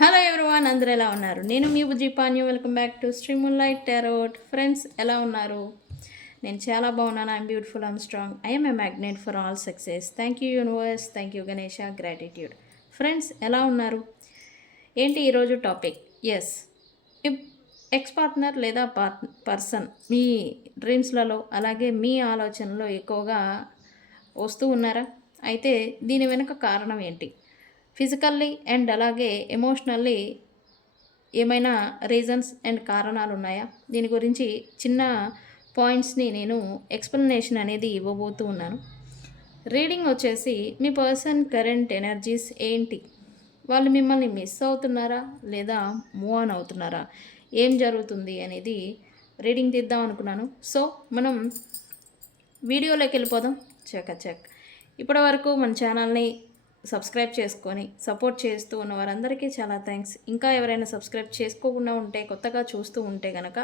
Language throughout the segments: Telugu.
హలో ఎవ్రీవన్, అందరూ ఎలా ఉన్నారు? నేను మీ Bujji Panyu. Welcome back to streamlight tarot. Friends, ఎలా ఉన్నారు? నేను చాలా బాగున్నాను. I'm beautiful, I'm strong, I'm a magnet for all success. Thank you universe, thank you Ganesha, gratitude. Friends, ఎలా ఉన్నారు? ఏంటి ఈరోజు టాపిక్? ఎస్, ఎక్స్ పార్ట్నర్ లేదా పర్సన్ మీ డ్రీమ్స్లలో అలాగే మీ ఆలోచనలో ఎక్కువగా వస్తూ ఉన్నారా? అయితే దీని వెనుక కారణం ఏంటి? ఫిజికల్లీ అండ్ అలాగే ఎమోషనల్లీ ఏమైనా రీజన్స్ అండ్ కారణాలు ఉన్నాయా? దీని గురించి చిన్న పాయింట్స్ని నేను ఎక్స్ప్లెనేషన్ అనేది ఇవ్వబోతూ ఉన్నాను. రీడింగ్ వచ్చేసి మీ పర్సన్ కరెంట్ ఎనర్జీస్ ఏంటి, వాళ్ళు మిమ్మల్ని మిస్ అవుతున్నారా లేదా మూవ్ ఆన్ అవుతున్నారా, ఏం జరుగుతుంది అనేది రీడింగ్ తీద్దాం అనుకున్నాను. సో మనం వీడియోలోకి వెళ్ళిపోదాం. చెక్ ఇప్పటి వరకు మన ఛానల్ని సబ్స్క్రైబ్ చేసుకొని సపోర్ట్ చేస్తూ ఉన్న వారందరికీ చాలా థ్యాంక్స్. ఇంకా ఎవరైనా సబ్స్క్రైబ్ చేసుకోకుండా ఉంటే, కొత్తగా చూస్తూ ఉంటే కనుక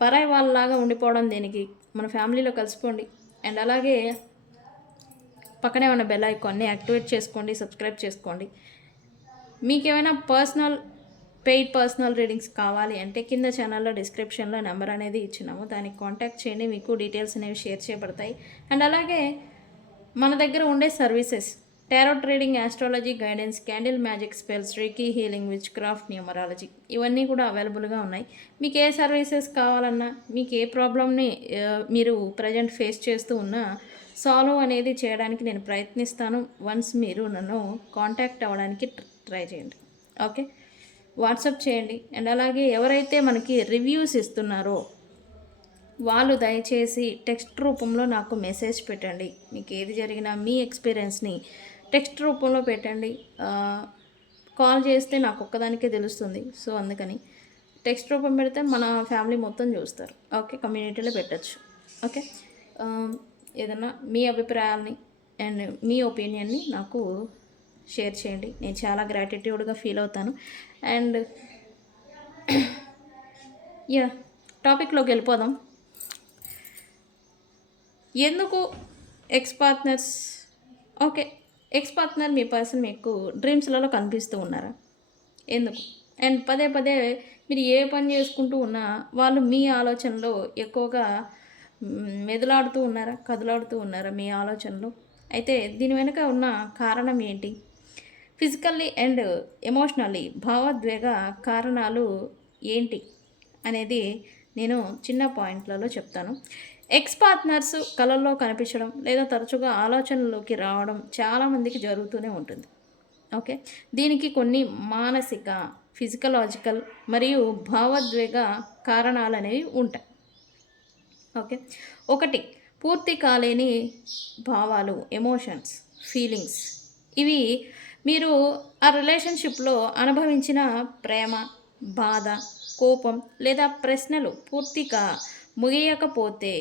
పరాయి వాళ్ళలాగా ఉండిపోవడం దేనికి? మన ఫ్యామిలీలో కలిసిపోండి. అండ్ అలాగే పక్కనే ఉన్న బెల్ ఐకాన్ని యాక్టివేట్ చేసుకోండి, సబ్స్క్రైబ్ చేసుకోండి. మీకు ఏమైనా పెయిడ్ పర్సనల్ రీడింగ్స్ కావాలి అంటే కింద ఛానల్లో డిస్క్రిప్షన్లో నెంబర్ అనేది ఇచ్చినాము, దానికి కాంటాక్ట్ చేయండి. మీకు డీటెయిల్స్ అనేవి షేర్ చేయబడతాయి. అండ్ అలాగే మన దగ్గర ఉండే services tarot reading, astrology, guidance, candle magic, spells, reiki healing, which craft, numerology ఇవన్నీ కూడా అవైలబుల్గా ఉన్నాయి. మీకు ఏ సర్వీసెస్ కావాలన్నా, మీకు ఏ ప్రాబ్లమ్ని మీరు ప్రజెంట్ ఫేస్ చేస్తూ ఉన్నా సాల్వ్ అనేది చేయడానికి నేను ప్రయత్నిస్తాను. వన్స్ మీరు నన్ను కాంటాక్ట్ అవ్వడానికి ట్రై చేయండి. ఓకే, వాట్సాప్ చేయండి. అండ్ అలాగే ఎవరైతే మనకి రివ్యూస్ ఇస్తున్నారో వాళ్ళు దయచేసి టెక్స్ట్ రూపంలో నాకు మెసేజ్ పెట్టండి. మీకు ఏది జరిగినా మీ ఎక్స్పీరియన్స్ని టెక్స్ట్ రూపంలో పెట్టండి. కాల్ చేస్తే నాకు ఒక్కదానికే తెలుస్తుంది. సో అందుకని టెక్స్ట్ రూపం పెడితే మన ఫ్యామిలీ మొత్తం చూస్తారు. ఓకే, కమ్యూనిటీలో పెట్టచ్చు. ఓకే, ఏదన్నా మీ అభిప్రాయాల్ని అండ్ మీ ఒపీనియన్ని నాకు షేర్ చేయండి. నేను చాలా గ్రాటిట్యూడ్గా ఫీల్ అవుతాను. అండ్ యా, టాపిక్లోకి వెళ్ళిపోదాం. ఎందుకు ex partners? Okay, ex partner మీ పర్సన్ మీకు డ్రీమ్స్లలో కనిపిస్తూ ఉన్నారా? ఎందుకు? అండ్ పదే పదే మీరు ఏ పని చేసుకుంటూ ఉన్నా వాళ్ళు మీ ఆలోచనలో ఎక్కువగా మెదలాడుతూ ఉన్నారా, కదలాడుతూ ఉన్నారా మీ ఆలోచనలో? అయితే దీని వెనుక ఉన్న కారణం ఏంటి? ఫిజికల్లీ అండ్ ఎమోషనల్లీ భావోద్వేగ కారణాలు ఏంటి అనేది నేను చిన్న పాయింట్లలో చెప్తాను. ఎక్స్ పార్ట్నర్స్ కళల్లో కనిపించడం లేదా తరచుగా ఆలోచనలోకి రావడం చాలామందికి జరుగుతూనే ఉంటుంది. ఓకే, దీనికి కొన్ని మానసిక, ఫిజికలాజికల్ మరియు భావోద్వేగ కారణాలు అనేవి ఉంటాయి. ఓకే, ఒకటి, పూర్తి కాలేని భావాలు, ఎమోషన్స్, ఫీలింగ్స్. ఇవి మీరు ఆ రిలేషన్షిప్లో అనుభవించిన ప్రేమ, బాధ, కోపం లేదా ప్రశ్నలు పూర్తిగా ముగియకపోతే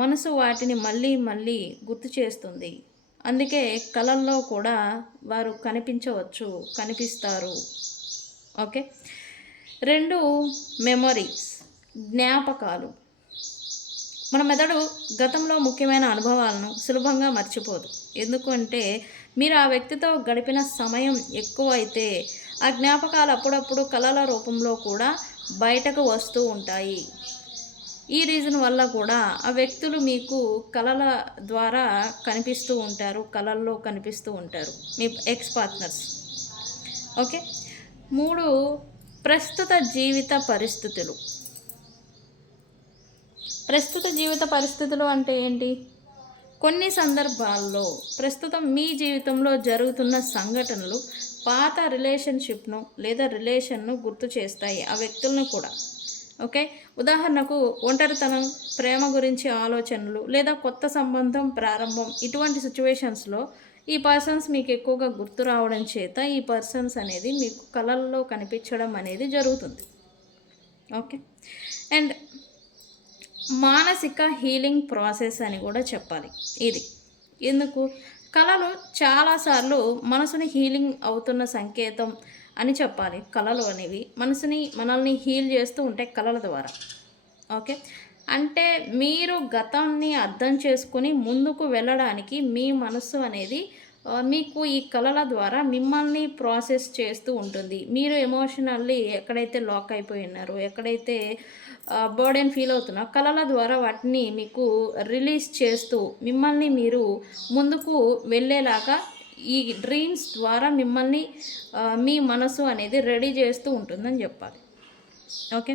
మనసు వాటిని మళ్ళీ మళ్ళీ గుర్తు చేస్తుంది. అందుకే కళల్లో కూడా వారు కనిపిస్తారు. ఓకే, రెండు, మెమొరీస్, జ్ఞాపకాలు. మన మెదడు గతంలో ముఖ్యమైన అనుభవాలను సులభంగా మర్చిపోదు. ఎందుకంటే మీరు ఆ వ్యక్తితో గడిపిన సమయం ఎక్కువ అయితే ఆ జ్ఞాపకాలు అప్పుడప్పుడు కళల రూపంలో కూడా బయటకు వస్తూ ఉంటాయి. ఈ రీజన్ వల్ల కూడా ఆ వ్యక్తులు మీకు కళల ద్వారా కనిపిస్తూ ఉంటారు, కళల్లో కనిపిస్తూ ఉంటారు మీ ఎక్స్ పార్ట్నర్స్. ఓకే, మూడు, ప్రస్తుత జీవిత పరిస్థితులు. ప్రస్తుత జీవిత పరిస్థితులు అంటే ఏంటి? కొన్ని సందర్భాల్లో ప్రస్తుతం మీ జీవితంలో జరుగుతున్న సంఘటనలు పాత రిలేషన్షిప్ను లేదా రిలేషన్ను గుర్తు చేస్తాయి, ఆ వ్యక్తులను కూడా. ఓకే, ఉదాహరణకు ఒంటరితనం, ప్రేమ గురించి ఆలోచనలు లేదా కొత్త సంబంధం ప్రారంభం. ఇటువంటి సిచ్యువేషన్స్లో ఈ పర్సన్స్ మీకు ఎక్కువగా గుర్తు రావడం చేత ఈ పర్సన్స్ అనేది మీకు కళల్లో కనిపించడం అనేది జరుగుతుంది. ఓకే, అండ్ మానసిక హీలింగ్ ప్రాసెస్ అని కూడా చెప్పాలి ఇది. ఎందుకు? కళలు చాలాసార్లు మనసుని హీలింగ్ అవుతున్న సంకేతం అని చెప్పాలి. కళలు అనేవి మనల్ని హీల్ చేస్తూ ఉంటాయి కళల ద్వారా. ఓకే, అంటే మీరు గతాన్ని అర్థం చేసుకుని ముందుకు వెళ్ళడానికి మీ మనసు అనేది మీకు ఈ కళల ద్వారా మిమ్మల్ని ప్రాసెస్ చేస్తూ ఉంటుంది. మీరు ఎమోషనల్లీ ఎక్కడైతే లాక్ అయిపోయి ఉన్నారో, ఎక్కడైతే బర్డెన్ ఫీల్ అవుతున్నారో, కళల ద్వారా వాటిని మీకు రిలీజ్ చేస్తూ మిమ్మల్ని మీరు ముందుకు వెళ్ళేలాగా ఈ డ్రీమ్స్ ద్వారా మిమ్మల్ని మీ మనసు అనేది రెడీ చేస్తూ ఉంటుందని చెప్పాలి. ఓకే,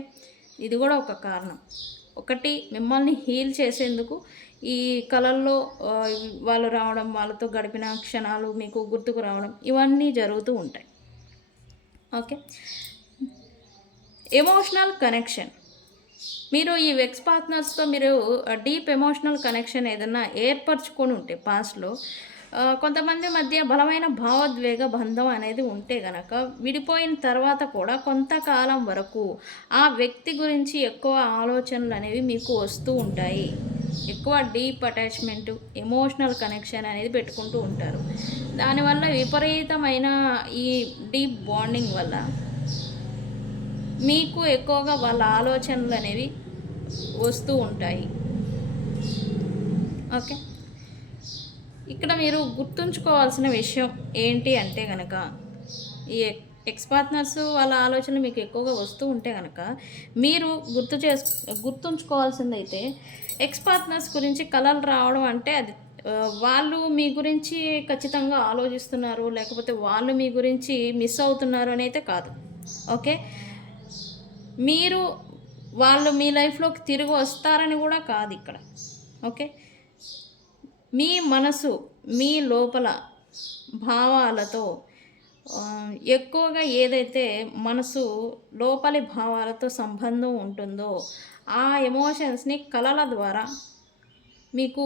ఇది కూడా ఒక కారణం. ఒకటి, మిమ్మల్ని హీల్ చేసేందుకు ఈ కళల్లో వాళ్ళు రావడం, వాళ్ళతో గడిపిన క్షణాలు మీకు గుర్తుకు రావడం, ఇవన్నీ జరుగుతూ ఉంటాయి. Okay, emotional connection. మీరు ఈ ఎక్స్ పార్ట్నర్స్తో మీరు డీప్ ఎమోషనల్ కనెక్షన్ ఏదన్నా ఏర్పరచుకొని ఉంటే పాస్ట్లో, కొంతమంది మధ్య బలమైన భావోద్వేగ బంధం అనేది ఉంటే గనక విడిపోయిన తర్వాత కూడా కొంతకాలం వరకు ఆ వ్యక్తి గురించి ఎక్కువ ఆలోచనలు అనేవి మీకు వస్తూ ఉంటాయి. ఎక్కువ డీప్ అటాచ్మెంట్, ఎమోషనల్ కనెక్షన్ అనేది పెట్టుకుంటూ ఉంటారు. దానివల్ల విపరీతమైన ఈ డీప్ బాండింగ్ వల్ల మీకు ఎక్కువగా వాళ్ళ ఆలోచనలు అనేవి వస్తూ ఉంటాయి. ఓకే, ఇక్కడ మీరు గుర్తుంచుకోవాల్సిన విషయం ఏంటి అంటే కనుక, ఈ ఎక్స్ పార్ట్నర్స్ వాళ్ళ ఆలోచనలు మీకు ఎక్కువగా వస్తూ ఉంటే కనుక మీరు గుర్తుంచుకోవాల్సిందైతే, ఎక్స్ పార్ట్నర్స్ గురించి కలలు రావడం అంటే అది వాళ్ళు మీ గురించి ఖచ్చితంగా ఆలోచిస్తున్నారు, లేకపోతే వాళ్ళు మీ గురించి మిస్ అవుతున్నారు అని అయితే కాదు. ఓకే, మీరు వాళ్ళు మీ లైఫ్లోకి తిరిగి వస్తారని కూడా కాదు ఇక్కడ. ఓకే, మీ మనసు మీ లోపల భావాలతో ఎక్కువగా ఏదైతే మనసు లోపలి భావాలతో సంబంధం ఉంటుందో ఆ ఎమోషన్స్ని కళల ద్వారా మీకు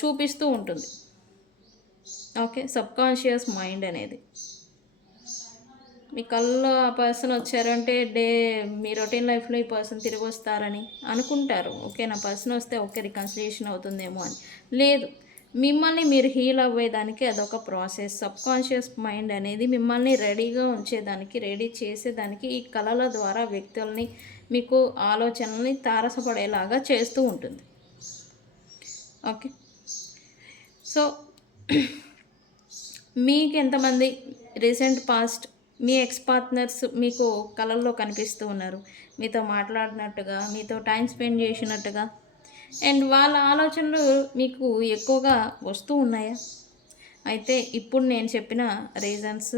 చూపిస్తూ ఉంటుంది. ఓకే, సబ్కాన్షియస్ మైండ్ అనేది మీ కళ్ళలో ఆ పర్సన్ వచ్చారంటే మీ రొటీన్ లైఫ్లో ఈ పర్సన్ తిరిగి వస్తారని అనుకుంటారు. ఓకే, నా పర్సన్ వస్తే ఓకే రికన్సిలియేషన్ అవుతుందేమో అని. లేదు, మిమ్మల్ని మీరు హీల్ అవ్వేదానికి అదొక ప్రాసెస్. సబ్కాన్షియస్ మైండ్ అనేది మిమ్మల్ని రెడీగా ఉంచేదానికి, రెడీ చేసేదానికి ఈ కళల ద్వారా వ్యక్తుల్ని, మీకు ఆలోచనల్ని తారసపడేలాగా చేస్తూ ఉంటుంది. ఓకే, సో మీకు ఎంతమంది రీసెంట్ పాస్ట్ మీ ఎక్స్ పార్ట్నర్స్ మీకు కళల్లో కనిపిస్తూ ఉన్నారు, మీతో మాట్లాడినట్టుగా, మీతో టైం స్పెండ్ చేసినట్టుగా, అండ్ వాళ్ళ ఆలోచనలు మీకు ఎక్కువగా వస్తూ ఉన్నాయా? అయితే ఇప్పుడు నేను చెప్పిన రీజన్స్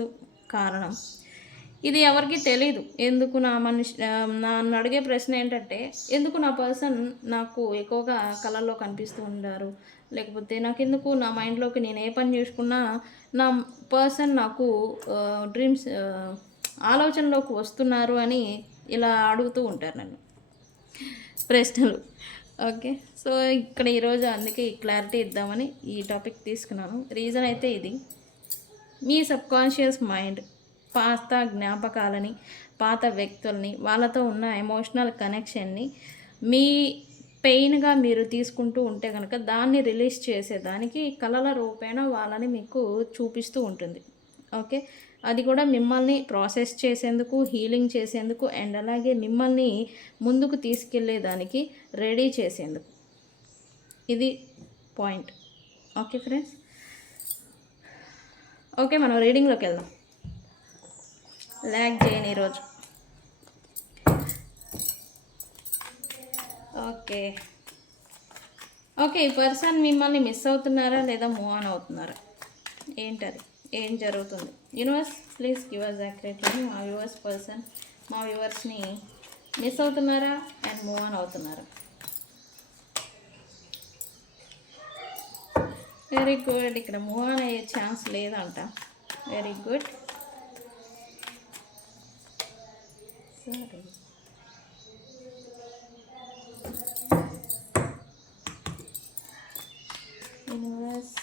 కారణం ఇది ఎవరికి తెలీదు. ఎందుకు నన్ను అడిగే ప్రశ్న ఏంటంటే, ఎందుకు నా పర్సన్ నాకు ఎక్కువగా కళల్లో కనిపిస్తూ ఉంటారు, లేకపోతే నాకెందుకు నా మైండ్లోకి నేను ఏ పని చేసుకున్నా నా పర్సన్ నాకు డ్రీమ్స్ ఆలోచనలోకి వస్తున్నారు అని ఇలా అడుగుతూ ఉంటారు నన్ను ప్రశ్నలు. ఓకే, సో ఇక్కడ ఈరోజు అందుకే క్లారిటీ ఇద్దామని ఈ టాపిక్ తీసుకున్నాను. రీజన్ అయితే ఇది, మీ సబ్కాన్షియస్ మైండ్ పాత జ్ఞాపకాలని, పాత వ్యక్తుల్ని, వాళ్ళతో ఉన్న ఎమోషనల్ కనెక్షన్ని మీ పెయిన్గా మీరు తీసుకుంటూ ఉంటే కనుక దాన్ని రిలీజ్ చేసేదానికి కళల రూపేణ వాళ్ళని మీకు చూపిస్తూ ఉంటుంది. ఓకే, అది కూడా మిమ్మల్ని ప్రాసెస్ చేసేందుకు, హీలింగ్ చేసేందుకు, అండ్ అలాగే మిమ్మల్ని ముందుకు తీసుకెళ్ళేదానికి రెడీ చేసేందుకు. ఇది పాయింట్. ఓకే ఫ్రెండ్స్, ఓకే మనం రీడింగ్లోకి వెళ్దాం. ల్యాగ్ చేయను ఈరోజు. ఓకే ఓకే, ఈ పర్సన్ మిమ్మల్ని మిస్ అవుతున్నారా లేదా మూవ్ ఆన్ అవుతున్నారా? ఏంటది, ఏం జరుగుతుంది? Universe please give us accurately. మా వ్యూవర్స్ పర్సన్ మా వ్యూవర్స్ని మిస్ అవుతున్నారా అండ్ మూవ్ ఆన్ అవుతున్నారా? వెరీ గుడ్, ఇక్కడ మూవ్ ఆన్ అయ్యే ఛాన్స్ లేదంట. Very good. సరే, యూనివర్స్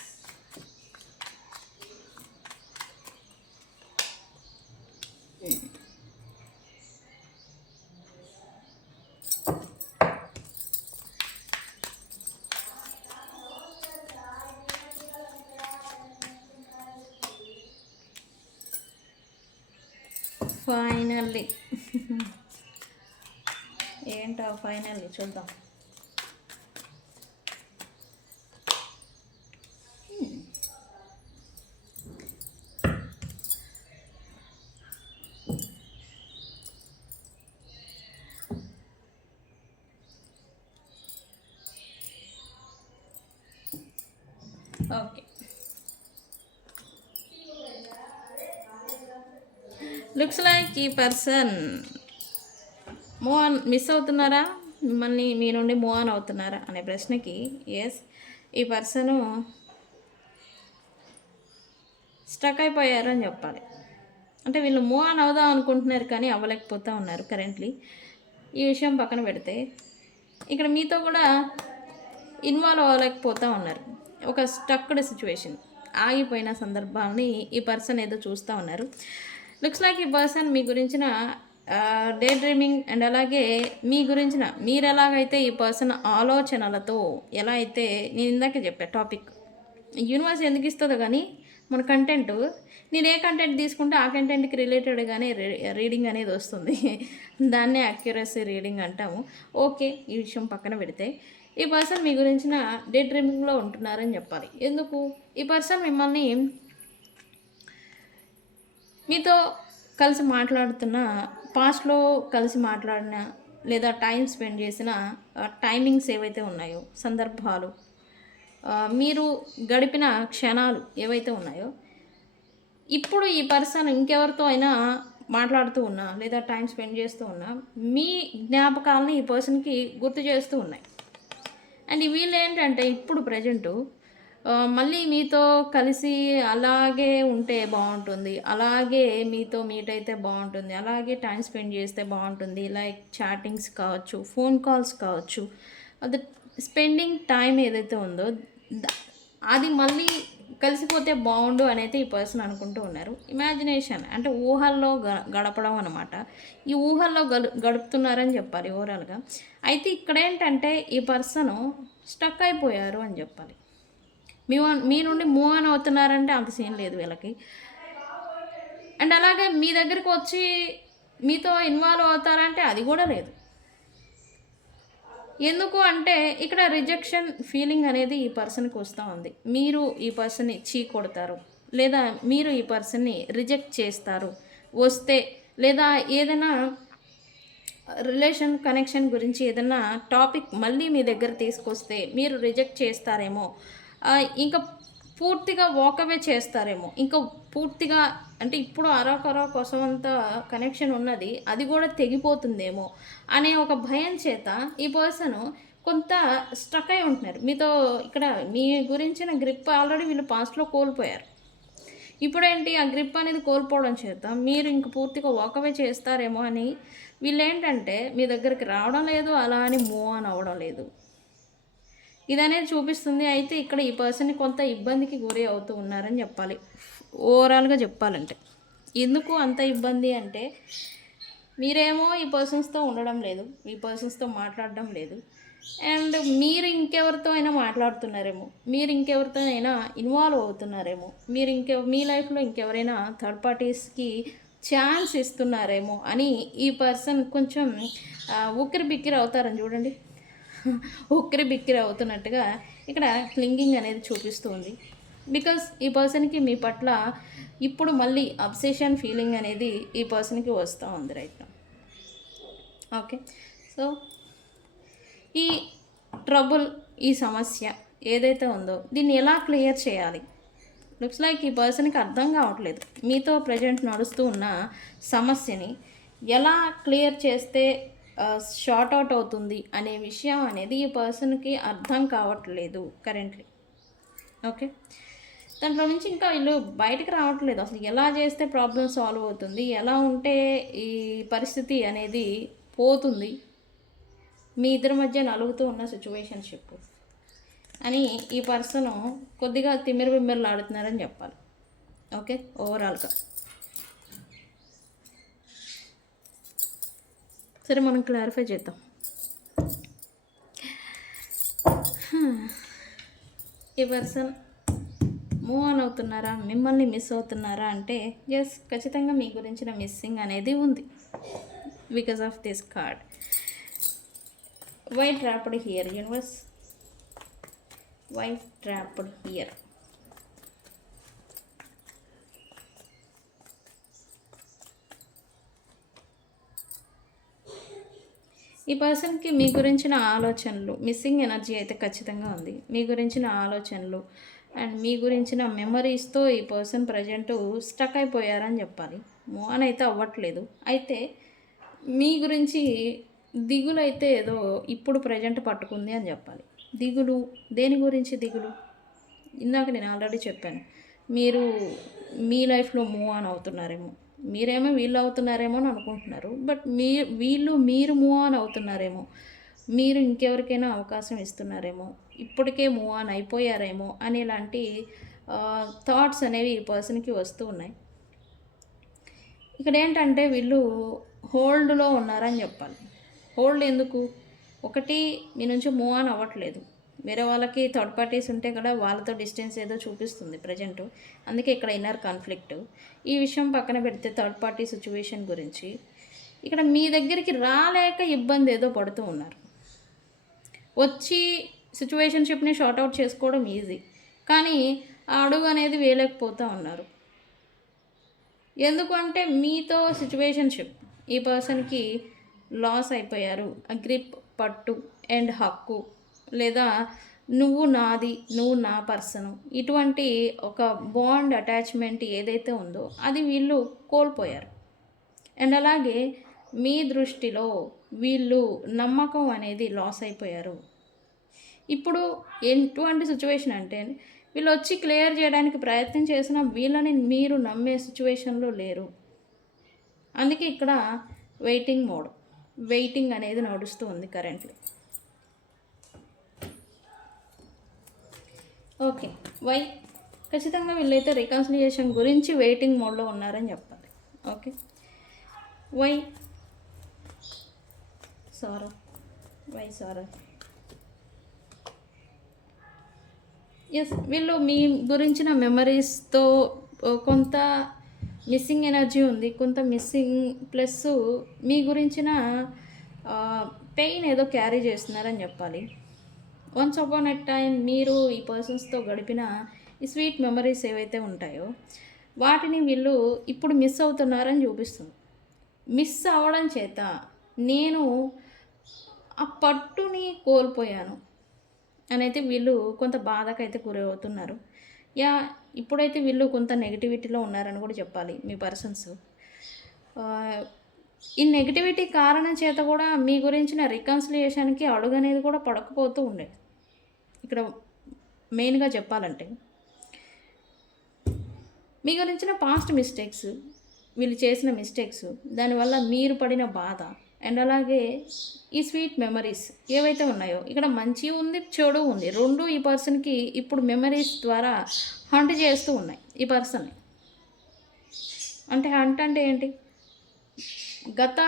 ఫైనల్లీ ఏంటో ఫైనల్లీ చూద్దాం. ఓకే, లుక్స్ లైక్ ఈ పర్సన్ మూవ్ ఆన్ మిస్ అవుతున్నారా, మిమ్మల్ని మీ నుండి మూవ్ ఆన్ అవుతున్నారా అనే ప్రశ్నకి ఎస్, ఈ పర్సను స్టక్ అయిపోయారు అని చెప్పాలి. అంటే వీళ్ళు మూవ్ ఆన్ అవుదాం అనుకుంటున్నారు కానీ అవ్వలేకపోతూ ఉన్నారు కరెంట్లీ. ఈ విషయం పక్కన పెడితే ఇక్కడ మీతో కూడా ఇన్వాల్వ్ అవ్వలేకపోతూ ఉన్నారు. ఒక స్టక్డ్ సిచ్యువేషన్, ఆగిపోయిన సందర్భాలని ఈ పర్సన్ ఏదో చూస్తూ ఉన్నారు. లుక్స్ లైక్ ఈ పర్సన్ మీ గురించిన డే డ్రీమింగ్ అండ్ అలాగే మీ గురించిన మీరు ఎలాగైతే ఈ పర్సన్ ఆలోచనలతో ఎలా అయితే నేను ఇందాకే చెప్పా టాపిక్ యూనివర్స్ ఎందుకు ఇస్తుందో కానీ మన కంటెంట్ నేను ఏ కంటెంట్ తీసుకుంటే ఆ కంటెంట్కి రిలేటెడ్గానే రీడింగ్ అనేది వస్తుంది. దాన్నే అక్యురసీ రీడింగ్ అంటాము. ఓకే, ఈ విషయం పక్కన పెడితే ఈ పర్సన్ మీ గురించిన డే డ్రీమింగ్లో ఉంటున్నారని చెప్పాలి. ఎందుకు ఈ పర్సన్ మిమ్మల్ని మీతో కలిసి మాట్లాడుతున్న పాస్ట్లో కలిసి మాట్లాడిన లేదా టైం స్పెండ్ చేసిన టైమింగ్స్ ఏవైతే ఉన్నాయో, సందర్భాలు, మీరు గడిపిన క్షణాలు ఏవైతే ఉన్నాయో, ఇప్పుడు ఈ పర్సన్ ఇంకెవరితో అయినా మాట్లాడుతూ ఉన్నా లేదా టైం స్పెండ్ చేస్తూ ఉన్నా మీ జ్ఞాపకాలని ఈ పర్సన్కి గుర్తు చేస్తూ ఉన్నాయి. అండ్ వీళ్ళు ఏంటంటే ఇప్పుడు ప్రజెంటు మళ్ళీ మీతో కలిసి అలాగే ఉంటే బాగుంటుంది, అలాగే మీతో మీట్ అయితే బాగుంటుంది, అలాగే టైం స్పెండ్ చేస్తే బాగుంటుంది, లైక్ చాటింగ్స్ కావచ్చు, ఫోన్ కాల్స్ కావచ్చు, అది స్పెండింగ్ టైం ఏదైతే ఉందో అది మళ్ళీ కలిసిపోతే బాగుండు అనేది ఈ పర్సన్ అనుకుంటూ ఉన్నారు. ఇమాజినేషన్ అంటే ఊహల్లో గడపడం అనమాట. ఈ ఊహల్లో గడుపుతున్నారని చెప్పాలి ఓవరాల్గా. అయితే ఇక్కడ ఏంటంటే ఈ పర్సను స్టక్ అయిపోయారు అని చెప్పాలి. మీ నుండి మూవ్ ఆన్ అవుతున్నారంటే అంత సీన్ లేదు వీళ్ళకి. అండ్ అలాగే మీ దగ్గరికి వచ్చి మీతో ఇన్వాల్వ్ అవుతారంటే అది కూడా లేదు. ఎందుకు అంటే ఇక్కడ రిజెక్షన్ ఫీలింగ్ అనేది ఈ పర్సన్కి వస్తూ ఉంది. మీరు ఈ పర్సన్ని చీ కొడతారు లేదా మీరు ఈ పర్సన్ని రిజెక్ట్ చేస్తారు వస్తే, లేదా ఏదైనా రిలేషన్ కనెక్షన్ గురించి ఏదైనా టాపిక్ మళ్ళీ మీ దగ్గర తీసుకొస్తే మీరు రిజెక్ట్ చేస్తారేమో, ఇంకా పూర్తిగా వాకవే చేస్తారేమో, ఇంకా పూర్తిగా అంటే ఇప్పుడు అరకొర కోసం అంత కనెక్షన్ ఉన్నది అది కూడా తెగిపోతుందేమో అనే ఒక భయం చేత ఈ పర్సను కొంత స్ట్రక్ అయి ఉంటున్నారు మీతో. ఇక్కడ మీ గురించిన గ్రిప్ ఆల్రెడీ వీళ్ళు పాస్ట్లో కోల్పోయారు. ఇప్పుడేంటి ఆ గ్రిప్ అనేది కోల్పోవడం చేత మీరు ఇంక పూర్తిగా వాకవే చేస్తారేమో అని వీళ్ళు ఏంటంటే మీ దగ్గరికి రావడం లేదు, అలా అని మూవ్ ఆన్ అవ్వడం లేదు. ఇది అనేది చూపిస్తుంది. అయితే ఇక్కడ ఈ పర్సన్ని కొంత ఇబ్బందికి గురి అవుతూ ఉన్నారని చెప్పాలి ఓవరాల్గా చెప్పాలంటే. ఎందుకు అంత ఇబ్బంది అంటే మీరేమో ఈ పర్సన్స్తో ఉండడం లేదు, ఈ పర్సన్స్తో మాట్లాడడం లేదు, అండ్ మీరు ఇంకెవరితో అయినా మాట్లాడుతున్నారేమో, మీరు ఇంకెవరితో అయినా ఇన్వాల్వ్ అవుతున్నారేమో, మీరు మీ లైఫ్లో ఇంకెవరైనా థర్డ్ పార్టీస్కి ఛాన్స్ ఇస్తున్నారేమో అని ఈ పర్సన్ కొంచెం ఉక్కిరి బిక్కిరి అవుతారని చూడండి. ఉక్కిరి బిక్కిరి అవుతున్నట్టుగా ఇక్కడ క్లింగింగ్ అనేది చూపిస్తుంది. బికాస్ ఈ పర్సన్కి మీ పట్ల ఇప్పుడు మళ్ళీ అబ్సెషన్ ఫీలింగ్ అనేది ఈ పర్సన్కి వస్తూ ఉంది రైట్. ఓకే, సో ఈ ట్రబుల్, ఈ సమస్య ఏదైతే ఉందో దీన్ని ఎలా క్లియర్ చేయాలి? లుక్స్ లైక్ ఈ పర్సన్కి అర్థం కావట్లేదు. మీతో ప్రజెంట్ నడుస్తూ ఉన్న సమస్యని ఎలా క్లియర్ చేస్తే షార్ట్ అవుట్ అవుతుంది అనే విషయం అనేది ఈ పర్సన్కి అర్థం కావట్లేదు కరెంట్లీ. ఓకే, దాంట్లో నుంచి ఇంకా వీళ్ళు బయటకు రావట్లేదు. అసలు ఎలా చేస్తే ప్రాబ్లం సాల్వ్ అవుతుంది, ఎలా ఉంటే ఈ పరిస్థితి అనేది పోతుంది, మీ ఇద్దరి మధ్య నలుగుతూ ఉన్న సిచ్యువేషన్షిప్ అని ఈ పర్సన్ కొద్దిగా తిమ్మిరి బిమ్మిర్లు ఆడుతున్నారని చెప్పాలి. ఓకే, ఓవరాల్గా సరే మనం క్లారిఫై చేద్దాం. ఈ పర్సన్ మూవ్ ఆన్ అవుతున్నారా, మిమ్మల్ని మిస్ అవుతున్నారా అంటే ఎస్, ఖచ్చితంగా మీ గురించిన మిస్సింగ్ అనేది ఉంది because of this card. Why trapped here universe, why trapped here? ఈ పర్సన్కి మీ గురించిన ఆలోచనలు, మిస్సింగ్ ఎనర్జీ అయితే ఖచ్చితంగా ఉంది. మీ గురించిన ఆలోచనలు, అండ్ మీ గురించిన మెమరీస్తో ఈ పర్సన్ ప్రజెంట్ స్టక్ అయిపోయారని చెప్పాలి. మూవ్ ఆన్ అయితే అవ్వట్లేదు. అయితే మీ గురించి దిగులు అయితే ఏదో ఇప్పుడు ప్రజెంట్ పట్టుకుంది అని చెప్పాలి. దిగులు దేని గురించి దిగులు? ఇందాక నేను ఆల్రెడీ చెప్పాను. మీరు మీ లైఫ్లో మూవ్ ఆన్ అవుతున్నారేమో, మీరేమో వీళ్ళు అవుతున్నారేమో అని అనుకుంటున్నారు. బట్ మీరు మూవ్ ఆన్ అవుతున్నారేమో, మీరు ఇంకెవరికైనా అవకాశం ఇస్తున్నారేమో, ఇప్పటికే మూవ్ ఆన్ అయిపోయారేమో అనేలాంటి థాట్స్ అనేవి ఈ పర్సన్కి వస్తూ ఉన్నాయి. ఇక్కడ ఏంటంటే వీళ్ళు హోల్డ్లో ఉన్నారని చెప్పాలి. హోల్డ్ ఎందుకు? ఒకటి, మీ నుంచి మూవ్ ఆన్ అవ్వట్లేదు. వేరే వాళ్ళకి థర్డ్ పార్టీస్ ఉంటే కూడా వాళ్ళతో డిస్టెన్స్ ఏదో చూపిస్తుంది ప్రజెంట్. అందుకే ఇక్కడ ఇన్నర్ కాన్ఫ్లిక్ట్. ఈ విషయం పక్కన పెడితే థర్డ్ పార్టీ సిచ్యువేషన్ గురించి ఇక్కడ మీ దగ్గరికి రాలేక ఇబ్బంది ఏదో పడుతూ ఉన్నారు. వచ్చి సిచ్యువేషన్షిప్ని షార్ట్అవుట్ చేసుకోవడం ఈజీ, కానీ ఆ అడుగు అనేది వేయలేకపోతూ ఉన్నారు. ఎందుకంటే మీతో సిచ్యువేషన్షిప్ ఈ పర్సన్కి లాస్ అయిపోయారు. గ్రిప్, పట్టు అండ్ హక్కు, లేదా నువ్వు నాది, నువ్వు నా పర్సను, ఇటువంటి ఒక బాండ్ అటాచ్మెంట్ ఏదైతే ఉందో అది వీళ్ళు కోల్పోయారు. అండ్ అలాగే మీ దృష్టిలో వీళ్ళు నమ్మకం అనేది లాస్ అయిపోయారు. ఇప్పుడు ఎటువంటి సిచ్యువేషన్ అంటే వీళ్ళు వచ్చి క్లియర్ చేయడానికి ప్రయత్నం చేసినా వీళ్ళని మీరు నమ్మే సిచ్యువేషన్లో లేరు. అందుకే ఇక్కడ వెయిటింగ్ అనేది నడుస్తూ ఉంది కరెంట్లీ. Okay, why? ఖచ్చితంగా వీళ్ళైతే రికన్సిలియేషన్ గురించి వెయిటింగ్ మోడ్లో ఉన్నారని చెప్పాలి. Okay, why Sarah? ఎస్, వీళ్ళు మీ గురించిన మెమరీస్తో కొంత మిస్సింగ్ ఎనర్జీ ఉంది, కొంత మిస్సింగ్ ప్లస్ మీ గురించిన పెయిన్ ఏదో క్యారీ చేస్తున్నారని చెప్పాలి. వన్స్ అపాన్ ఎ టైం మీరు ఈ పర్సన్స్తో గడిపిన ఈ స్వీట్ మెమరీస్ ఏవైతే ఉంటాయో వాటిని వీళ్ళు ఇప్పుడు మిస్ అవుతున్నారని చూపిస్తుంది. మిస్ అవ్వడం చేత నేను ఆ పట్టుని కోల్పోయాను అని అయితే వీళ్ళు కొంత బాధకైతే గురవుతున్నారు. ఇప్పుడైతే వీళ్ళు కొంత నెగిటివిటీలో ఉన్నారని కూడా చెప్పాలి మీ పర్సన్స్. ఈ నెగిటివిటీ కారణం చేత కూడా మీ గురించిన రికన్సిలియేషన్కి అడుగు అనేది కూడా పడకపోతూ ఉండేది. ఇక్కడ మెయిన్గా చెప్పాలంటే మీ గురించిన పాస్ట్ మిస్టేక్స్, వీళ్ళు చేసిన మిస్టేక్స్, దానివల్ల మీరు పడిన బాధ అండ్ అలాగే ఈ స్వీట్ మెమరీస్ ఏవైతే ఉన్నాయో ఇక్కడ మంచి ఉంది, చెడు ఉంది, రెండు ఈ పర్సన్కి ఇప్పుడు మెమరీస్ ద్వారా హంట్ చేస్తూ ఉన్నాయి ఈ పర్సన్ని. హంట్ అంటే ఏంటి? గత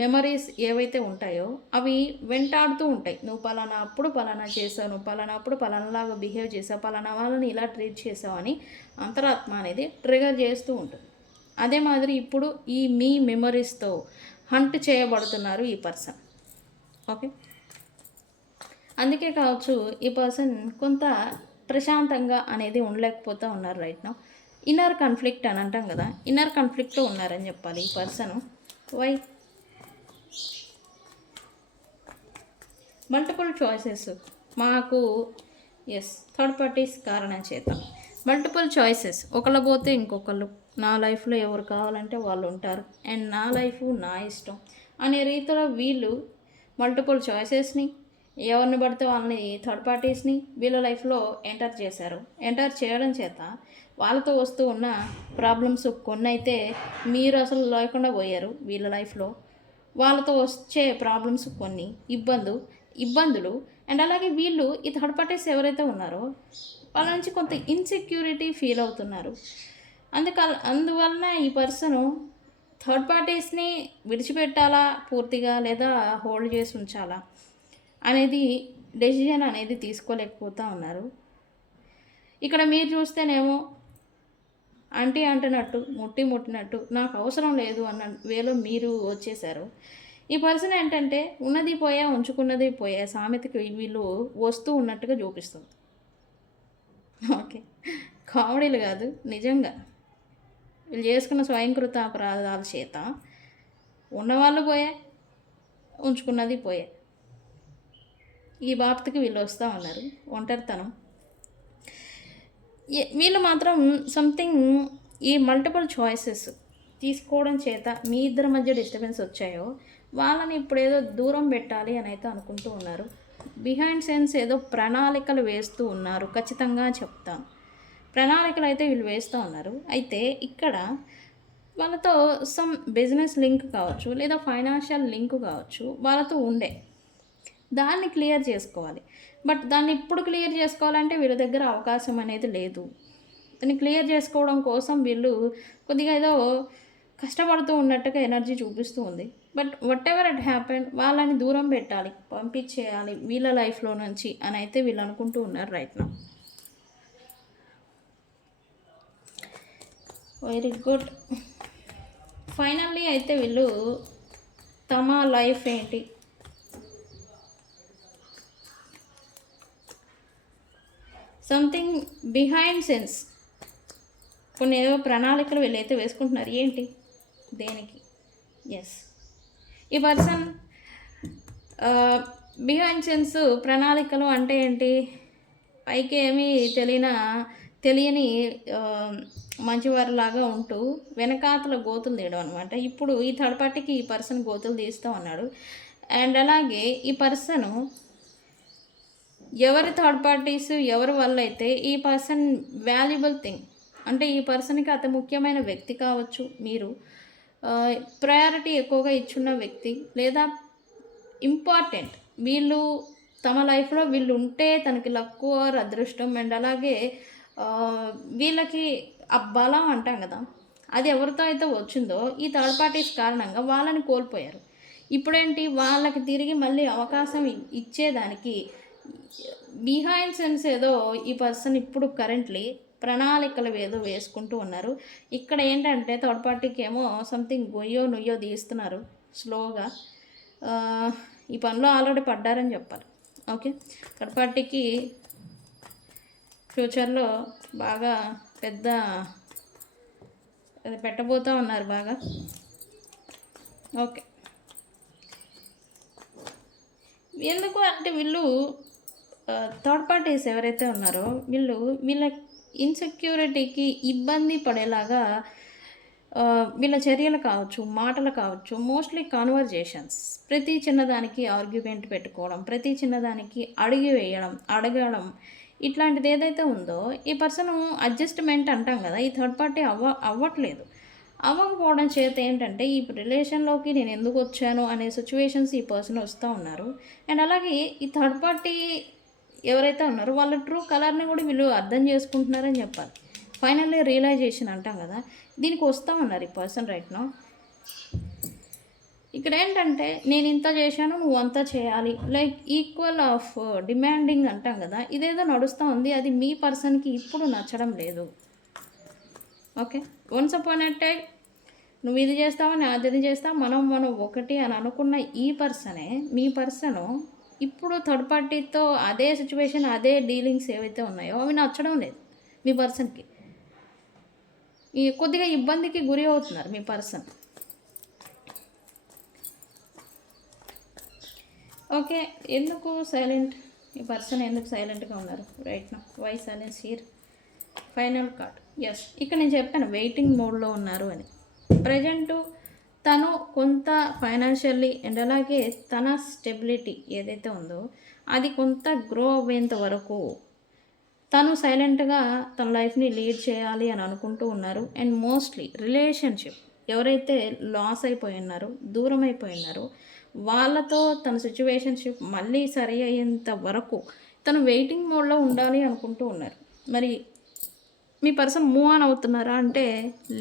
మెమరీస్ ఏవైతే ఉంటాయో అవి వెంటాడుతూ ఉంటాయి. నువ్వు పలానా అప్పుడు పలానా చేసావు, నువ్వు పలానా అప్పుడు పలానాలాగా బిహేవ్ చేసావు, పలానా వాళ్ళని ఇలా ట్రీట్ చేసావు అని అంతరాత్మ అనేది ట్రిగర్ చేస్తూ ఉంటుంది. అదే మాదిరి ఇప్పుడు ఈ మీ మెమరీస్తో హంట్ చేయబడుతున్నారు ఈ పర్సన్. ఓకే, అందుకే కావచ్చు ఈ పర్సన్ కొంత ప్రశాంతంగా అనేది ఉండలేకపోతూ ఉన్నారు రైట్ నౌ. ఇన్నర్ కాన్ఫ్లిక్ట్ అని అంటాం కదా, ఇన్నర్ కాన్ఫ్లిక్ట్లో ఉన్నారని చెప్పాలి ఈ పర్సన్. వై? మల్టిపుల్ చాయిసెస్ మాకు, ఎస్, థర్డ్ పార్టీస్ కారణం చేత మల్టిపుల్ చాయిసెస్, ఒకళ్ళు పోతే ఇంకొకళ్ళు, నా లైఫ్లో ఎవరు కావాలంటే వాళ్ళు ఉంటారు అండ్ నా లైఫ్ నా ఇష్టం అనే రీతిలో వీళ్ళు మల్టిపుల్ చాయిసెస్ని, ఎవరిని పడితే వాళ్ళని థర్డ్ పార్టీస్ని వీళ్ళ లైఫ్లో ఎంటర్ చేయడం చేత వాళ్ళతో వస్తూ ఉన్న ప్రాబ్లమ్స్ కొన్ని అయితే మీరు అసలు లేకుండా పోయారు వీళ్ళ లైఫ్లో. వాళ్ళతో వచ్చే ప్రాబ్లమ్స్ కొన్ని ఇబ్బందులు అండ్ అలాగే వీళ్ళు ఈ థర్డ్ పార్టీస్ ఎవరైతే ఉన్నారో వాళ్ళ నుంచి కొంత ఇన్సెక్యూరిటీ ఫీల్ అవుతున్నారు. అందువలన ఈ పర్సను థర్డ్ పార్టీస్ని విడిచిపెట్టాలా పూర్తిగా, లేదా హోల్డ్ చేసి ఉంచాలా అనేది డెసిజన్ అనేది తీసుకోలేకపోతూ ఉన్నారు. ఇక్కడ మీరు చూస్తేనేమో అంటున్నట్టు ముట్టినట్టు నాకు అవసరం లేదు అన్న వేలో మీరు వచ్చేసారు. ఈ పర్సన్ ఏంటంటే ఉన్నది పోయా ఉంచుకున్నది పోయా సామెతకి వీళ్ళు వస్తూ ఉన్నట్టుగా చూపిస్తుంది. ఓకే, కామెడీలు కాదు, నిజంగా వీళ్ళు చేసుకున్న స్వయంకృత అపరాధాల చేత ఉన్నవాళ్ళు పోయా, ఉంచుకున్నది పోయా, ఈ బాప్తికి వీళ్ళు వస్తూ ఉన్నారు. ఒంటరితనం వీళ్ళు మాత్రం సంథింగ్ ఈ మల్టిపుల్ చాయిసెస్ తీసుకోవడం చేత మీ ఇద్దరి మధ్య డిస్టర్బెన్స్ వచ్చాయో వాళ్ళని ఇప్పుడేదో దూరం పెట్టాలి అని అయితే అనుకుంటూ ఉన్నారు. బిహైండ్ సెన్స్ ఏదో ప్రణాళికలు వేస్తూ ఉన్నారు, ఖచ్చితంగా చెప్తాను. ప్రణాళికలు అయితే వీళ్ళు వేస్తూ ఉన్నారు. అయితే ఇక్కడ వాళ్ళతో సమ్ బిజినెస్ లింక్ కావచ్చు, లేదా ఫైనాన్షియల్ లింక్ కావచ్చు, వాళ్ళతో ఉండే దాన్ని క్లియర్ చేసుకోవాలి. బట్ దాన్ని ఇప్పుడు క్లియర్ చేసుకోవాలంటే వీళ్ళ దగ్గర అవకాశం అనేది లేదు. దాన్ని క్లియర్ చేసుకోవడం కోసం వీళ్ళు కొద్దిగా ఏదో కష్టపడుతూ ఉన్నట్టుగా ఎనర్జీ చూపిస్తూ ఉంది. But what ever it happen, వాళ్ళని దూరం పెట్టాలి, పంపించేయాలి వీళ్ళ లైఫ్లో నుంచి అని అయితే వీళ్ళు అనుకుంటూ ఉన్నారు right now. Very good. Finally అయితే వీళ్ళు తమ లైఫ్ ఏంటి, సంథింగ్ బిహైండ్ సెన్స్ కొన్ని ఏదో ప్రణాళికలు వీళ్ళైతే వేసుకుంటున్నారు. ఏంటి, దేనికి? ఎస్, ఈ పర్సన్ బిహైండ్ సెన్స్ ప్రణాళికలు అంటే ఏంటి, పైకి ఏమీ తెలియని మంచివారిలాగా ఉంటూ వెనకాతల గోతులు తీయడం అనమాట. ఇప్పుడు ఈ థర్డ్ పార్టీకి ఈ పర్సన్ గోతులు తీస్తూ ఉన్నాడు. అండ్ అలాగే ఈ పర్సను ఎవరి థర్డ్ పార్టీస్ ఎవరి వల్ల అయితే ఈ పర్సన్ వాల్యుబుల్ థింగ్ అంటే ఈ పర్సన్కి అతి ముఖ్యమైన వ్యక్తి కావచ్చు, మీరు ప్రయారిటీ ఎక్కువగా ఇచ్చున్న వ్యక్తి, లేదా ఇంపార్టెంట్ వీళ్ళు తమ లైఫ్లో వీళ్ళు ఉంటే తనకి లక్ ఆర్ అదృష్టం. అండ్ అలాగే వీళ్ళకి ఆ బలం అంటాం కదా, అది ఎవరితో అయితే వచ్చిందో ఈ థర్డ్ పార్టీస్ కారణంగా వాళ్ళని కోల్పోయారు. ఇప్పుడేంటి, వాళ్ళకి తిరిగి మళ్ళీ అవకాశం ఇచ్చేదానికి బిహైండ్ సెన్స్ ఏదో ఈ పర్సన్ ఇప్పుడు కరెంట్లీ ప్రణాళికలు ఏదో వేసుకుంటూ ఉన్నారు. ఇక్కడ ఏంటంటే థర్డ్ పార్టీకి ఏమో సంథింగ్ గొయ్యో నుయ్యో తీస్తున్నారు స్లోగా. ఈ పనిలో ఆల్రెడీ పడ్డారని చెప్పాలి. ఓకే, థర్డ్ పార్టీకి ఫ్యూచర్లో బాగా పెద్ద పెట్టబోతూ ఉన్నారు బాగా. ఓకే, ఎందుకు అంటే వీళ్ళు థర్డ్ పార్టీస్ ఎవరైతే ఉన్నారో వీళ్ళ ఇన్సెక్యూరిటీకి ఇబ్బంది పడేలాగా వీళ్ళ చర్యలు కావచ్చు, మాటలు కావచ్చు, మోస్ట్లీ కాన్వర్జేషన్స్, ప్రతి చిన్నదానికి ఆర్గ్యుమెంట్ పెట్టుకోవడం, ప్రతి చిన్నదానికి అడగడం ఇట్లాంటిది ఏదైతే ఉందో ఈ పర్సన్ అడ్జస్ట్మెంట్ అంటాం కదా, ఈ థర్డ్ పార్టీ అవ్వకపోవడం చేత ఏంటంటే ఈ రిలేషన్లోకి నేను ఎందుకు వచ్చాను అనే సిచ్యువేషన్స్ ఈ పర్సన్ వస్తూ ఉన్నారు. అండ్ అలాగే ఈ థర్డ్ పార్టీ ఎవరైతే ఉన్నారో వాళ్ళ ట్రూ కలర్ని కూడా వీళ్ళు అర్థం చేసుకుంటున్నారని చెప్పాలి. ఫైనల్లీ రియలైజేషన్ అంటాం కదా, దీనికి వస్తూ ఉన్నారు ఈ పర్సన్ రైట్ నౌ. ఇక్కడ ఏంటంటే నేను ఇంత చేశాను, నువ్వు అంతా చేయాలి, లైక్ ఈక్వల్ ఆఫ్ డిమాండింగ్ అంటాం కదా, ఇదేదో నడుస్తూ ఉంది. అది మీ పర్సన్కి ఇప్పుడు నచ్చడం లేదు. Okay, once upon a time నువ్వు ఇది చేస్తావా, నేను అది చేస్తావు, మనం ఒకటి అని అనుకున్న ఈ పర్సనే మీ పర్సను ఇప్పుడు థర్డ్ పార్టీతో అదే సిచ్యువేషన్, అదే డీలింగ్స్ ఏవైతే ఉన్నాయో అవి నచ్చడం లేదు మీ పర్సన్కి. కొద్దిగా ఇబ్బందికి గురి అవుతున్నారు మీ పర్సన్. ఓకే, ఎందుకు సైలెంట్, ఈ పర్సన్ ఎందుకు సైలెంట్గా ఉన్నారు right now? Why silence here? Final card. Yes, ఇక్కడ నేను చెప్పాను వెయిటింగ్ మోడ్లో ఉన్నారు అని. ప్రజెంటు తను కొంత ఫైనాన్షియల్లీ అండ్ అలాగే తన స్టెబిలిటీ ఏదైతే ఉందో అది కొంత గ్రో అయ్యేంత వరకు తను సైలెంట్గా తన లైఫ్ని లీడ్ చేయాలి అని అనుకుంటూ ఉన్నారు. అండ్ మోస్ట్లీ రిలేషన్షిప్ ఎవరైతే లాస్ అయిపోయి ఉన్నారో, దూరం అయిపోయి ఉన్నారో వాళ్ళతో తన సిచ్యువేషన్షిప్ మళ్ళీ సరి అయ్యేంత వరకు తను వెయిటింగ్ మోడ్లో ఉండాలి అనుకుంటూ ఉన్నారు. మరి మీ పర్సన్ మూవ్ ఆన్ అవుతున్నారా అంటే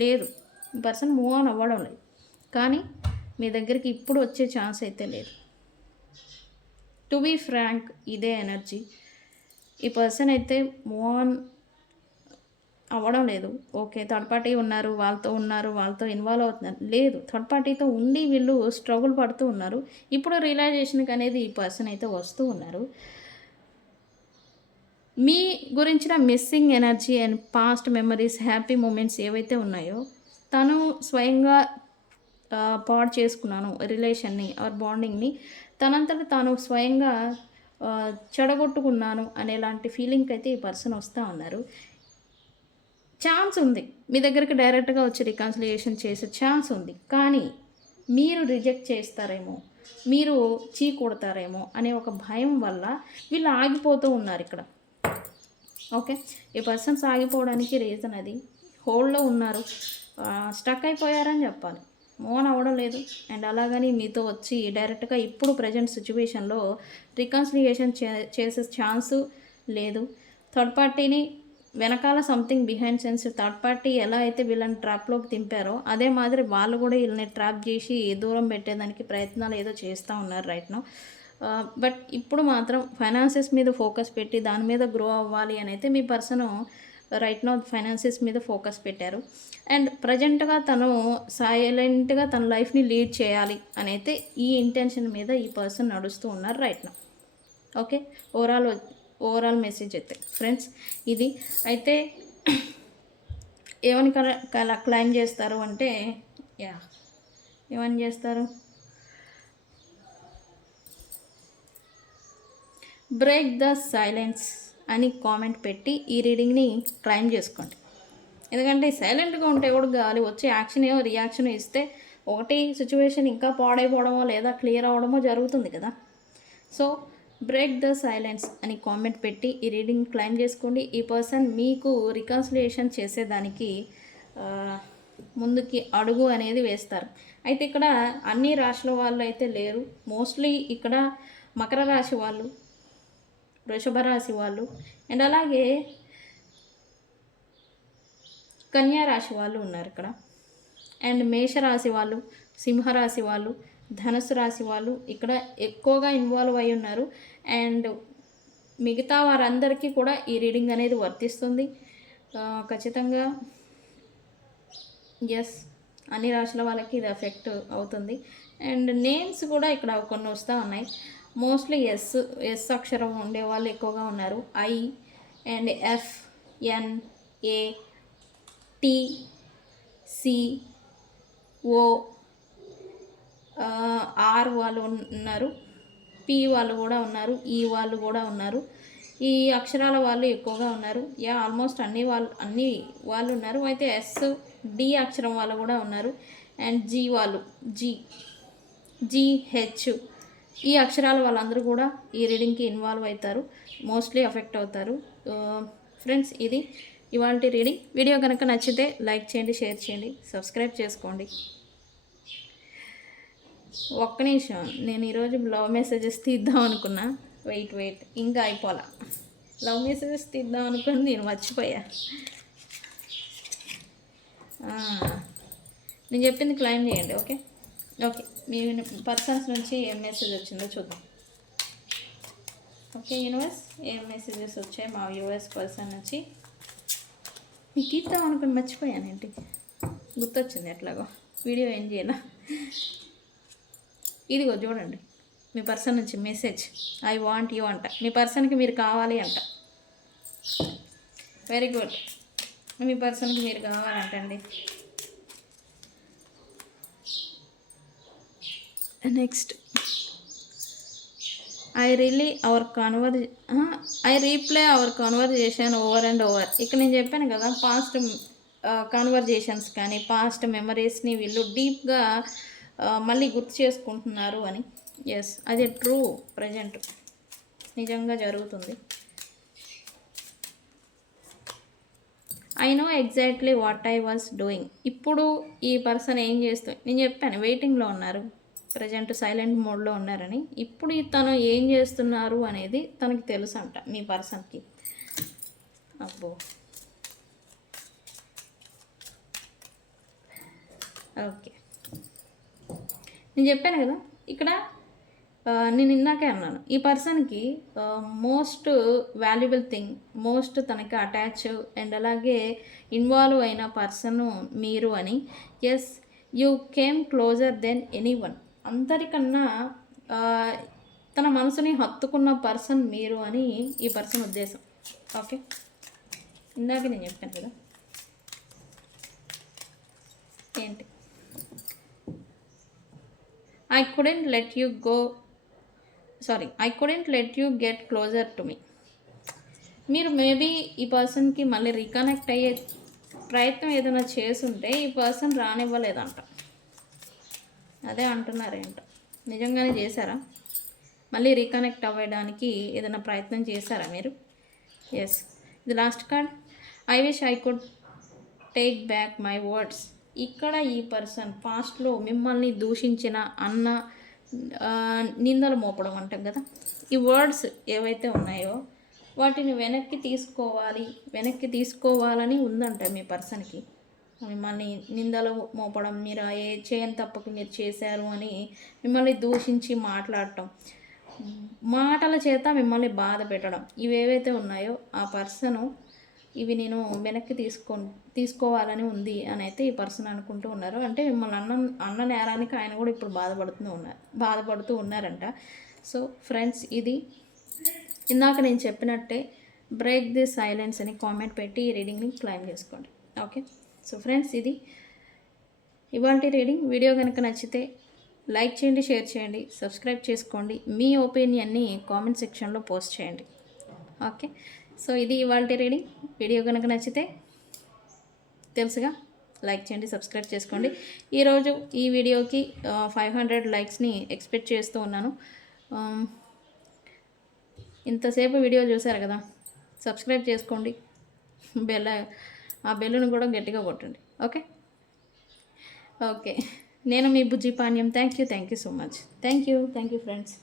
లేదు, మీ పర్సన్ మూవ్ ఆన్ అవ్వడం లేదు. కానీ మీ దగ్గరికి ఇప్పుడు వచ్చే ఛాన్స్ అయితే లేదు. టు బీ ఫ్రాంక్, ఇదే ఎనర్జీ. ఈ పర్సన్ అయితే మూవ్ ఆన్ అవ్వడం లేదు. ఓకే, థర్డ్ పార్టీ ఉన్నారు, వాళ్ళతో ఇన్వాల్వ్ అవుతున్నారు, లేదు, థర్డ్ పార్టీతో ఉండి వీళ్ళు స్ట్రగుల్ పడుతూ ఉన్నారు. ఇప్పుడు రియలైజేషన్కి అనేది ఈ పర్సన్ అయితే వస్తూ ఉన్నారు. మీ గురించిన missing energy and past memories, happy moments ఏవైతే ఉన్నాయో తను స్వయంగా పాడు చేసుకున్నాను రిలేషన్ని ఆర్ బాండింగ్ని, తనంతట తాను స్వయంగా చెడగొట్టుకున్నాను అనేలాంటి ఫీలింగ్కి అయితే ఈ పర్సన్ వస్తూ ఉన్నారు. ఛాన్స్ ఉంది, మీ దగ్గరికి డైరెక్ట్గా వచ్చి రికన్సిలియేషన్ చేసే ఛాన్స్ ఉంది. కానీ మీరు రిజెక్ట్ చేస్తారేమో, మీరు చీ కొడతారేమో అనే ఒక భయం వల్ల వీళ్ళు ఆగిపోతూ ఉన్నారు ఇక్కడ. ఓకే, ఈ పర్సన్స్ ఆగిపోవడానికి రీజన్ అది. హోల్డ్లో ఉన్నారు, స్టక్ అయిపోయారని చెప్పాలి, మూవ్ అవ్వడం లేదు. అండ్ అలాగని మీతో వచ్చి డైరెక్ట్గా ఇప్పుడు ప్రజెంట్ సిచ్యువేషన్లో రికన్సిలియేషన్ చేసే ఛాన్సు లేదు. థర్డ్ పార్టీని వెనకాల something behind sense third party ఎలా అయితే వీళ్ళని ట్రాప్లోకి తింపారో అదే మాదిరి వాళ్ళు కూడా వీళ్ళని ట్రాప్ చేసి దూరం పెట్టేదానికి ప్రయత్నాలు ఏదో చేస్తూ ఉన్నారు రైట్ నో. బట్ ఇప్పుడు మాత్రం ఫైనాన్సెస్ మీద ఫోకస్ పెట్టి దాని మీద గ్రో అవ్వాలి అని అయితే మీ పర్సన్ రైట్ నో ఫైనాన్సెస్ మీద ఫోకస్ పెట్టారు. అండ్ ప్రజెంట్గా తను సైలెంట్గా తన లైఫ్ని లీడ్ చేయాలి అని అయితే ఈ ఇంటెన్షన్ మీద ఈ పర్సన్ నడుస్తూ ఉన్నారు right no. Okay, overall message అయితే ఫ్రెండ్స్ ఇది. అయితే ఏమని క్లైమ్ చేస్తారు అంటే ఏమని చేస్తారు, బ్రేక్ ద సైలెన్స్ అని కామెంట్ పెట్టి ఈ రీడింగ్ని క్లైమ్ చేసుకోండి. ఎందుకంటే సైలెంట్గా ఉంటే కూడా గాలి వచ్చి యాక్షన్ ఏమో రియాక్షన్ ఇస్తే ఒకటి సిచ్యువేషన్ ఇంకా పాడైపోవడమో లేదా క్లియర్ అవ్వడమో జరుగుతుంది కదా. సో బ్రేక్ ద సైలెన్స్ అని కామెంట్ పెట్టి ఈ రీడింగ్ క్లైమ్ చేసుకోండి. ఈ పర్సన్ మీకు రికన్సిలియేషన్ చేసేదానికి ముందుకి అడుగు అనేది వేస్తారు. అయితే ఇక్కడ అన్ని రాశుల వాళ్ళు అయితే లేరు, మోస్ట్లీ ఇక్కడ మకర రాశి వాళ్ళు, వృషభ రాశి వాళ్ళు అండ్ అలాగే కన్యా రాశి వాళ్ళు ఉన్నారు ఇక్కడ. అండ్ మేషరాశి వాళ్ళు, సింహరాశి వాళ్ళు, ధనుసు రాశి వాళ్ళు ఇక్కడ ఎక్కువగా ఇన్వాల్వ్ అయి ఉన్నారు. అండ్ మిగతా వారందరికీ కూడా ఈ రీడింగ్ అనేది వర్తిస్తుంది ఖచ్చితంగా. ఎస్, అన్ని రాశుల వాళ్ళకి ఇది ఎఫెక్ట్ అవుతుంది. అండ్ నేమ్స్ కూడా ఇక్కడ కొన్ని వస్తూ ఉన్నాయి. మోస్ట్లీ ఎస్ అక్షరం ఉండే వాళ్ళు ఎక్కువగా ఉన్నారు. I and F, N, A, T, C, O, R వాళ్ళు ఉన్నారు, పి వాళ్ళు కూడా ఉన్నారు, ఈ వాళ్ళు కూడా ఉన్నారు. ఈ అక్షరాల వాళ్ళు ఎక్కువగా ఉన్నారు. ఆల్మోస్ట్ అన్ని వాళ్ళు ఉన్నారు. అయితే ఎస్, డి అక్షరం వాళ్ళు కూడా ఉన్నారు. అండ్ జీ వాళ్ళు, జిహెచ్ ఈ అక్షరాల వాళ్ళందరూ కూడా ఈ రీడింగ్కి ఇన్వాల్వ్ అవుతారు, మోస్ట్లీ ఎఫెక్ట్ అవుతారు. ఫ్రెండ్స్ ఇది ఇవాళ రీడింగ్. వీడియో కనుక నచ్చితే లైక్ చేయండి, షేర్ చేయండి, సబ్స్క్రైబ్ చేసుకోండి. ఒక్క నిమిషం, నేను ఈరోజు లవ్ మెసేజెస్ తీద్దాం అనుకున్నా, వెయిట్ ఇంకా అయిపోలా. లవ్ మెసేజెస్ తీద్దాం అనుకుని నేను మర్చిపోయా. నేను చెప్పింది క్లైమ్ చేయండి. ఓకే, మీ పర్సన్స్ నుంచి ఏం మెసేజ్ వచ్చిందో చూద్దాం. ఓకే యూనివర్స్, ఏం మెసేజెస్ వచ్చాయి మా యూఎస్ పర్సన్ నుంచి. మీకు తీద్దాం అనుకుని మర్చిపోయానేంటి, గుర్తొచ్చింది ఎట్లాగో వీడియో ఏం చేయాలా. ఇదిగో చూడండి, మీ పర్సన్ నుంచి మెసేజ్, ఐ వాంట్ యూ అంట. మీ పర్సన్కి మీరు కావాలి అంట. వెరీ గుడ్, మీ పర్సన్కి మీరు కావాలంటండి. Next, I replay our conversation over and over. ఇక్కడ నేను చెప్పాను కదా, పాస్ట్ కాన్వర్జేషన్స్ కానీ పాస్ట్ మెమరీస్ని వీళ్ళు డీప్గా మళ్ళీ గుర్తు చేసుకుంటున్నారు అని. ఎస్, అది ట్రూ, ప్రజెంట్ నిజంగా జరుగుతుంది. I know exactly what I was doing. ఇప్పుడు ఈ పర్సన్ ఏం చేస్తుంది, నేను చెప్పాను వెయిటింగ్లో ఉన్నారు, ప్రజెంట్ సైలెంట్ మోడ్లో ఉన్నారని. ఇప్పుడు తను ఏం చేస్తున్నారు అనేది తనకి తెలుసు అంట మీ పర్సన్కి. అబ్బో, ఓకే, నేను చెప్పాను కదా ఇక్కడ, నేను ఇందాకే అన్నాను ఈ పర్సన్కి మోస్ట్ వాల్యుబుల్ థింగ్, మోస్ట్ తనకి అటాచ్ అండ్ అలాగే ఇన్వాల్వ్ అయిన పర్సన్ మీరు అని. Yes, you came closer than anyone. అందరికన్నా తన మనసుని హత్తుకున్న పర్సన్ మీరు అని ఈ పర్సన్ ఉద్దేశం. ఓకే, ఇందాక నేను చెప్పాను కదా ఏంటి, I couldn't let you get closer to me. మీరు మేబీ ఈ పర్సన్కి మళ్ళీ రీకనెక్ట్ అయ్యే ప్రయత్నం ఏదైనా చేసుంటే ఈ పర్సన్ రానివ్వలేదంట. అదే అంటున్నారేంట. నిజంగానే చేశారా? మళ్ళీ రీకనెక్ట్ అవ్వడానికి ఏదైనా ప్రయత్నం చేశారా మీరు? ఎస్. ఇది last card. I wish I could take back my words. ఇక్కడ ఈ పర్సన్ పాస్ట్లో మిమ్మల్ని దూషించిన అన్న నిందలు మోపడం అంటాం కదా, ఈ వర్డ్స్ ఏవైతే ఉన్నాయో వాటిని వెనక్కి తీసుకోవాలని ఉందంట మీ పర్సన్కి. మిమ్మల్ని నిందలు మోపడం, మీరు ఏ చేయని తప్పకు మీరు చేశారు అని మిమ్మల్ని దూషించి మాట్లాడటం, మాటల చేత మిమ్మల్ని బాధ పెట్టడం, ఇవేవైతే ఉన్నాయో ఆ పర్సను ఇవి నేను వెనక్కి తీసుకోవాలని ఉంది అని అయితే ఈ పర్సన్ అనుకుంటూ ఉన్నారు. అంటే మిమ్మల్ని అన్న నేరానికి ఆయన కూడా ఇప్పుడు బాధపడుతూ ఉన్నారంట. సో ఫ్రెండ్స్, ఇది ఇందాక నేను చెప్పినట్టే బ్రేక్ ది సైలెన్స్ అని కామెంట్ పెట్టి ఈ రీడింగ్ని క్లైమ్ చేసుకోండి. ఓకే. సో ఫ్రెండ్స్, ఇది ఇవాల్టి రీడింగ్. వీడియో కనుక నచ్చితే లైక్ చేయండి, షేర్ చేయండి, సబ్స్క్రైబ్ చేసుకోండి. మీ ఒపీనియన్ని కామెంట్ సెక్షన్లో పోస్ట్ చేయండి. ఓకే. సో ఇది ఇవాల్టి రీడింగ్. వీడియో కనుక నచ్చితే తెలుసుగా లైక్ చేయండి, సబ్స్క్రైబ్ చేసుకోండి. ఈరోజు ఈ వీడియోకి 500 లైక్స్ని ఎక్స్పెక్ట్ చేస్తూ ఉన్నాను. ఇంతసేపు వీడియో చూశారు కదా, సబ్స్క్రైబ్ చేసుకోండి, ఆ బెల్లును కూడా గట్టిగా కొట్టండి. ఓకే. ఓకే. నేను మీ Bujji Panyam. Thank you so much. Thank you friends.